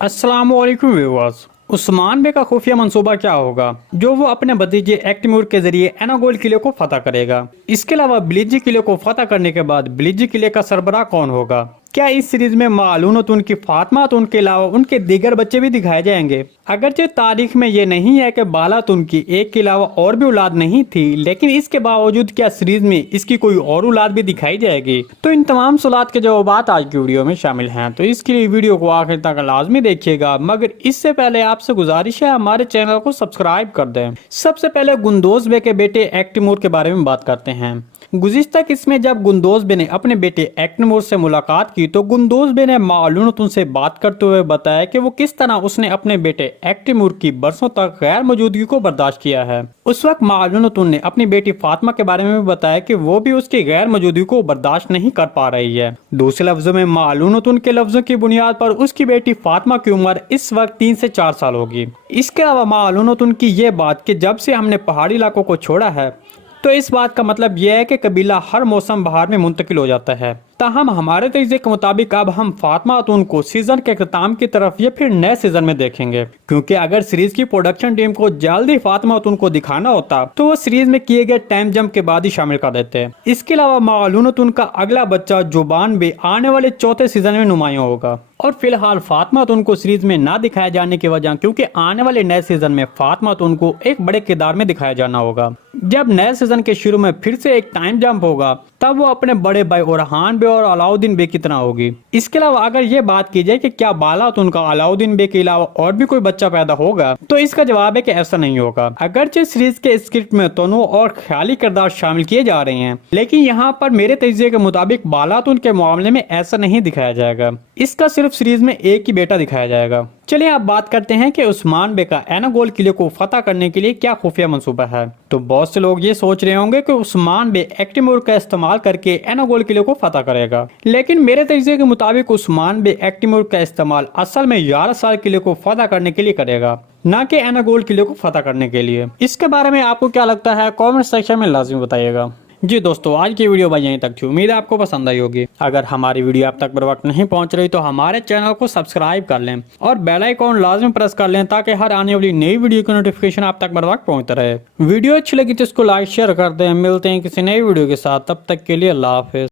अस्सलामुअलैकुम व्यूअर्स। उस्मान बे का खुफिया मंसूबा क्या होगा जो वो अपने भतीजे एक्टिमूर के जरिए एनागोल किले को फतह करेगा। इसके अलावा बिलिजी किले को फतह करने के बाद बिलिजी किले का सरबराह कौन होगा। क्या इस सीरीज में मालूनतुन की फातमातुन के अलावा उनके दीगर बच्चे भी दिखाए जाएंगे। अगरचे तारीख में ये नहीं है कि बालातुन की एक के अलावा और भी औलाद नहीं थी, लेकिन इसके बावजूद क्या सीरीज में इसकी कोई और औलाद भी दिखाई जाएगी। तो इन तमाम सवालात के जवाब आज की वीडियो में शामिल हैं, तो इसके लिए वीडियो को आखिर तक लाजमी देखिएगा। मगर इससे पहले आपसे गुजारिश है हमारे चैनल को सब्सक्राइब कर दें। सबसे पहले गुंदोज बे के बेटे एक्टिमूर के बारे में बात करते हैं। गुज़िश्ता किस्म में जब गुंदोज बे ने अपने बेटे एक्टिमूर से मुलाकात की तो गुंदोज बे ने मालूनतुन से बात करते हुए बताया कि वो किस तरह उसने अपने बेटे एक्टिमूर की बरसों तक गैर मौजूदगी को बर्दाश्त किया है। उस वक्त मालूनतुन ने अपनी बेटी फातिमा के बारे में भी बताया कि वो भी उसकी गैर मौजूदगी को बर्दाश्त नहीं कर पा रही है। दूसरे लफ्जों में मालूनतुन के लफ्जों की बुनियाद पर उसकी बेटी फातिमा की उम्र इस वक्त 3 से 4 साल होगी। इसके अलावा मालूनतुन की ये बात कि जब से हमने पहाड़ी इलाकों को छोड़ा है तो इस बात का मतलब यह है कि कबीला हर मौसम बहार में मुंतकिल हो जाता है। ताहम हमारे तजज़िये के मुताबिक अब हम फातिमा खातून को सीजन के अख्ताम की तरफ या फिर नए सीजन में देखेंगे, क्योंकि अगर सीरीज की प्रोडक्शन टीम को जल्द ही फातिमा खातून को दिखाना होता तो वो सीरीज में किए गए टाइम जंप के बाद ही शामिल कर देते। इसके अलावा मालूनतुन का अगला बच्चा जुबान भी आने वाले चौथे सीजन में नुमाया होगा। और फिलहाल फातिमा खातून को सीरीज में ना दिखाया जाने की वजह क्योंकि आने वाले नए सीजन में फातिमा खातून को एक बड़े किरदार में दिखाया जाना होगा। जब नए सीजन के शुरू में फिर से एक टाइम जंप होगा तब वो अपने बड़े भाई ओरहान बे और अलाउद्दीन बे की तरह होगी। इसके अलावा अगर ये बात की जाए कि क्या बाला खातून का अलाउद्दीन बे के अलावा और भी कोई बच्चा पैदा होगा, तो इसका जवाब है कि ऐसा नहीं होगा। अगरचे सीरीज के स्क्रिप्ट में तोनू और ख्याली किरदार शामिल किए जा रहे हैं, लेकिन यहाँ पर मेरे तजज़िये के मुताबिक बाला खातून के मामले में ऐसा नहीं दिखाया जाएगा। इसका सिर्फ सीरीज में एक ही बेटा दिखाया जाएगा। चलिए अब बात करते हैं कि उस्मान बे का एनागोल किले को फतह करने के लिए क्या खुफिया मंसूबा है। तो बहुत से लोग ये सोच रहे होंगे कि उस्मान बे एक्टिमूर का इस्तेमाल करके एनागोल किले को फतह करेगा, लेकिन मेरे तजज़िये के मुताबिक उस्मान बे एक्टिमूर का इस्तेमाल असल में 11 साल किले को फतह करने के लिए करेगा, न कि एनागोल किले को फतह करने के लिए। इसके बारे में आपको क्या लगता है कॉमेंट सेक्शन में लाजमी बताइएगा। जी दोस्तों, आज की वीडियो बस यहीं तक थी। उम्मीद है आपको पसंद आई होगी। अगर हमारी वीडियो आप तक बर वक्त नहीं पहुंच रही तो हमारे चैनल को सब्सक्राइब कर लें और बेल आइकॉन लाजमी प्रेस कर लें ताकि हर आने वाली नई वीडियो की नोटिफिकेशन आप तक बर वक्त पहुंचता रहे। वीडियो अच्छी लगी तो इसको लाइक शेयर कर दें। मिलते हैं किसी नई वीडियो के साथ, तब तक के लिए अल्लाह हाफिज।